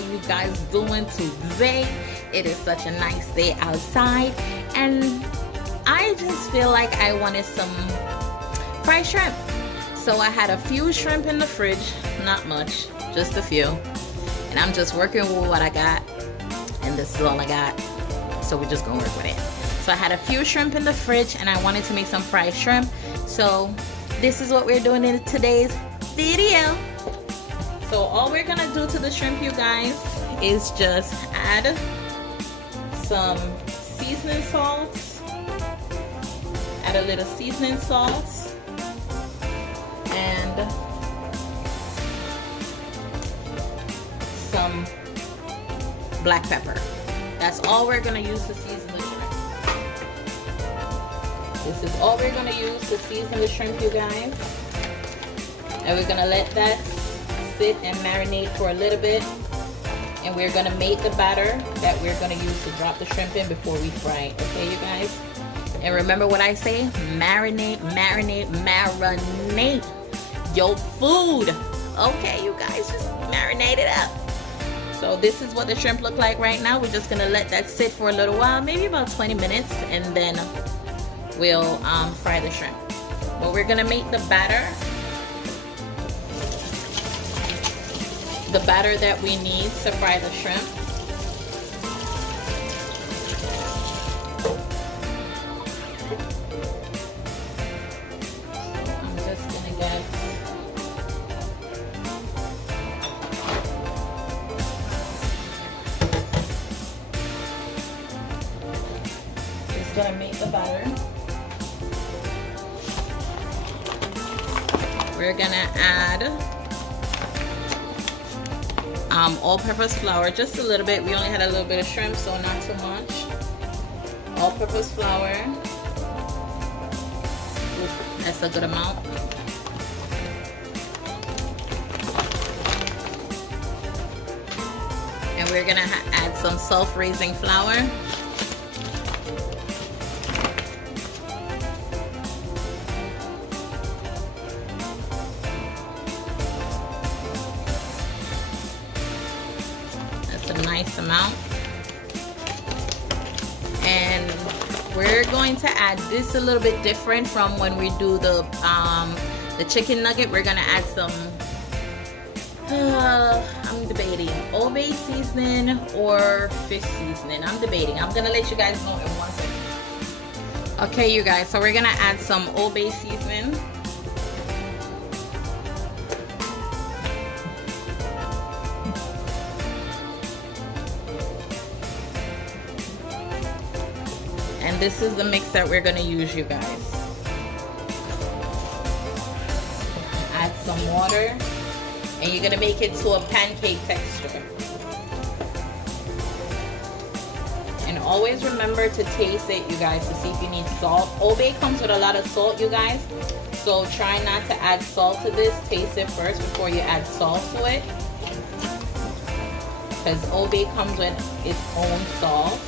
you guys doing today? It is such a nice day outside, and I just feel like I wanted some fried shrimp. So I had a few shrimp in the fridge, not much, just a few. And I'm just working with what I got, and this is all I got. So we're just gonna work with it. So I had a few shrimp in the fridge, and I wanted to make some fried shrimp. So this is what we're doing in today's video. So all we're gonna do to the shrimp, you guys, is just add some seasoning salts. Add a little seasoning salts and some black pepper. That's all we're gonna use to season the shrimp. This is all we're gonna use to season the shrimp, you guys. And we're gonna let that sit and marinate for a little bit. And we're gonna make the batter that we're gonna use to drop the shrimp in before we fry it. Okay, you guys? And remember what I say? Marinate, marinate, marinate your food. Okay, you guys, just marinate it up. So this is what the shrimp look like right now. We're just gonna let that sit for a little while, maybe about 20 minutes, and then we'll fry the shrimp. But we're gonna make the batter that we need to fry the shrimp. I'm just gonna get gonna make the batter. We're gonna add all-purpose flour, just a little bit. We only had a little bit of shrimp, so not too much. All-purpose flour. That's a good amount. And we're gonna add some self-raising flour. A nice amount. And we're going to add this a little bit different from when we do the chicken nugget. We're gonna add some I'm debating Old Bay seasoning or fish seasoning. I'm debating. I'm gonna let you guys know in 1 second. Okay, you guys, so we're gonna add some Old Bay seasoning. And this is the mix that we're gonna use, you guys. Add some water, and you're gonna make it to a pancake texture. And always remember to taste it, you guys, to see if you need salt. Old Bay comes with a lot of salt, you guys. So try not to add salt to this. Taste it first before you add salt to it. Because Old Bay comes with its own salt.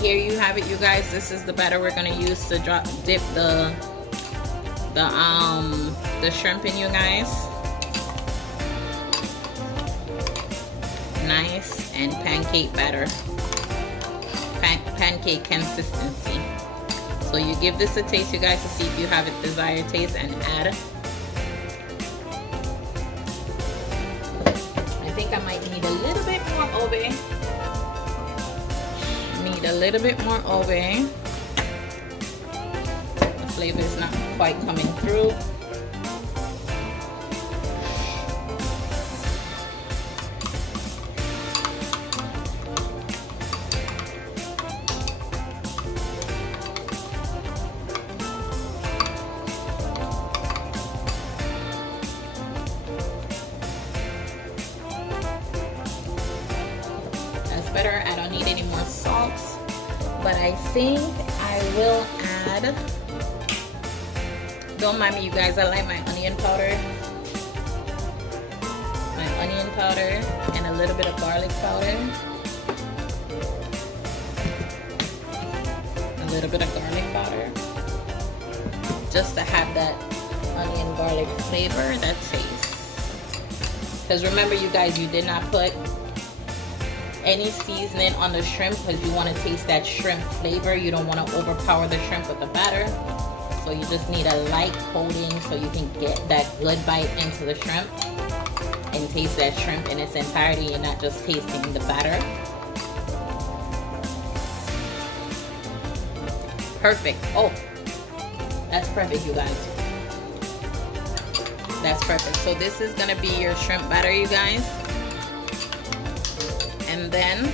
Here you have it, you guys. This is the batter we're gonna use to dip the shrimp in, you guys. Nice and pancake batter, pancake consistency. So you give this a taste, you guys, to see if you have a desired taste, and add. I think I might need a little bit more Old Bay. Need a little bit more Old Bay. The flavor is not quite coming through. better. I don't need any more salt, but I think I will add Don't mind me, you guys. I like my onion powder. My onion powder and a little bit of garlic powder. A little bit of garlic powder. Just to have that onion garlic flavor, that taste. Because remember, you guys, you did not put any seasoning on the shrimp because you want to taste that shrimp flavor. You don't want to overpower the shrimp with the batter. So you just need a light coating so you can get that good bite into the shrimp and taste that shrimp in its entirety and not just tasting the batter. Perfect. Oh, that's perfect, you guys. That's perfect. So this is gonna be your shrimp batter, you guys. And then,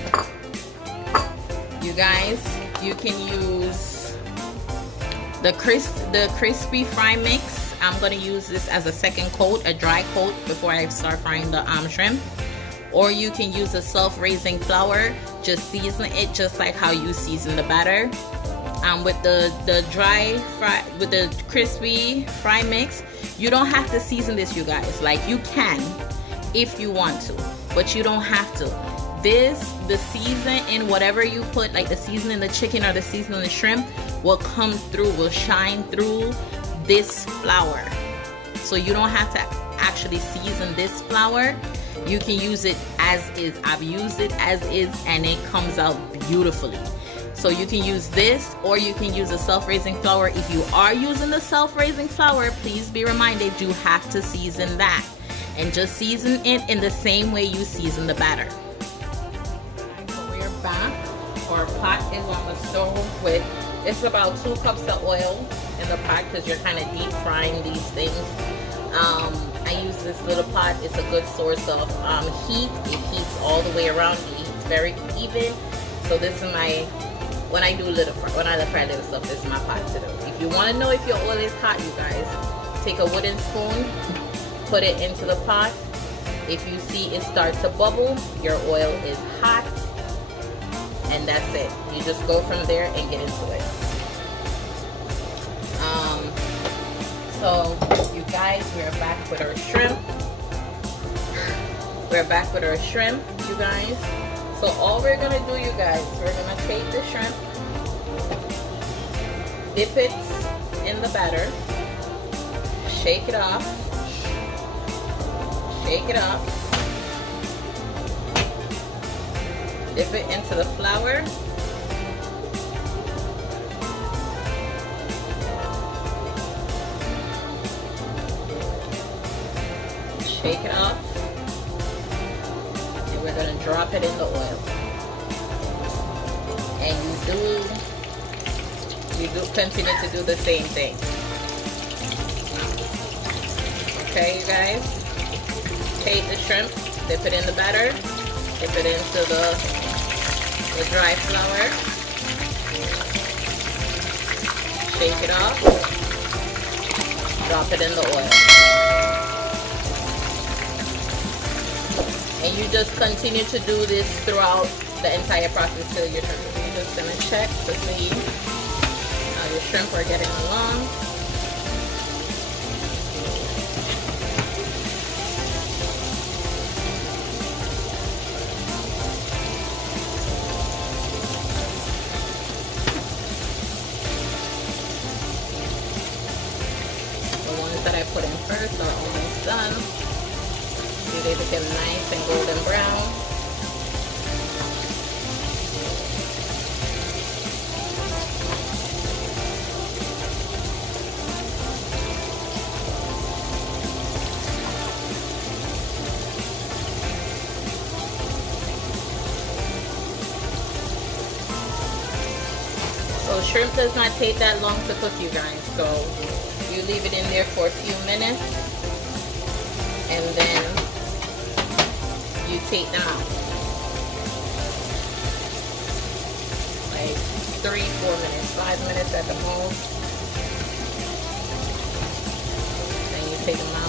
you guys, you can use the crispy fry mix. I'm gonna use this as a second coat, a dry coat before I start frying the shrimp. Or you can use a self-raising flour. Just season it just like how you season the batter. With the dry fry, with the crispy fry mix, you don't have to season this, you guys. Like, you can if you want to, but you don't have to. The season in whatever you put, like the season in the chicken or the season in the shrimp, will come through, will shine through this flour. So you don't have to actually season this flour. You can use it as is. I've used it as is and it comes out beautifully. So you can use this, or you can use a self-raising flour. If you are using the self-raising flour, please be reminded you have to season that. And just season it in the same way you season the batter. So we're back. Our pot is on the stove with, it's about 2 cups of oil in the pot because you're kind of deep frying these things. I use this little pot. It's a good source of heat. It heats all the way around. It heats very even. So this is my, when I fry little stuff, this is my pot to do. If you want to know if your oil is hot, you guys, take a wooden spoon, put it into the pot. If you see it start to bubble, your oil is hot, and that's it. You just go from there and get into it. So you guys, we're back with our shrimp. We're back with our shrimp, you guys. So all we're gonna do, you guys, we're gonna take the shrimp, dip it in the batter, shake it off, dip it into the flour, shake it off, and we're going to drop it in the oil. And you do continue to do the same thing. Okay, you guys? Take the shrimp, dip it in the batter, dip it into the dry flour, shake it off, drop it in the oil. And you just continue to do this throughout the entire process till your shrimp. You're just gonna check to see how your shrimp are getting along. The ones that I put in first are almost done. See, they become nice and golden brown. So shrimp does not take that long to cook, you guys. So you leave it in there for a few minutes, and then you take them out. Like 3-4 minutes, 5 minutes at the most. Then you take them out.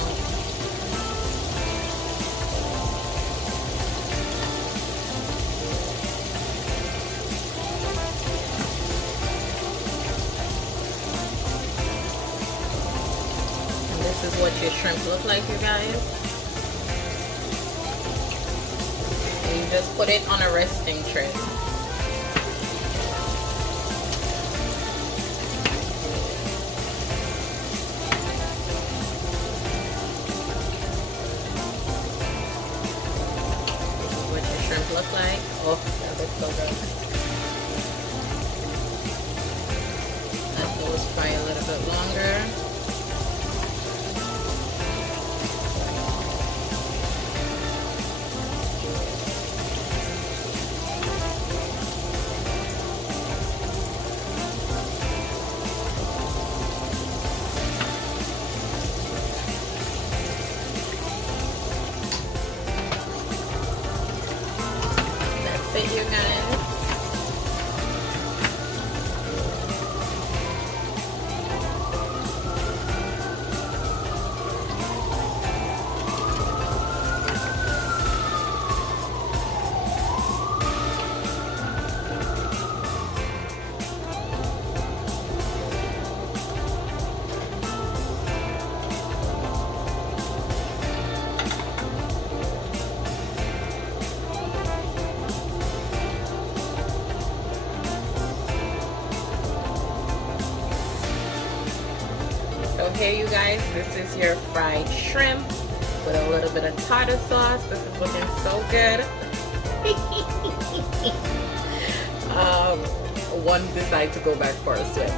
your shrimp look like, you guys. And you just put it on a resting tray. This is what your shrimp look like. Oh, that looks so good. Let those fry a little bit longer. That's it, you guys. So here, you guys, this is your fried shrimp with a little bit of tartar sauce. This is looking so good. One decided to go back for a swim.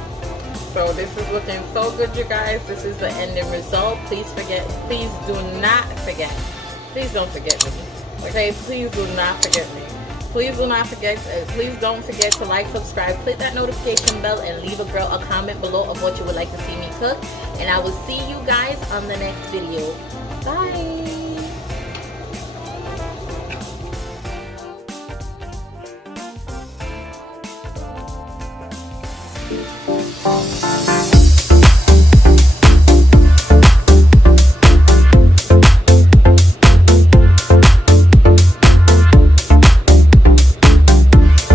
So this is looking so good, you guys. This is the ending result. Please do not forget. Please don't forget me. Okay, please do not forget me. Please do not forget, please don't forget to like, subscribe, click that notification bell, and leave a girl a comment below of what you would like to see me cook. And I will see you guys on the next video. Bye.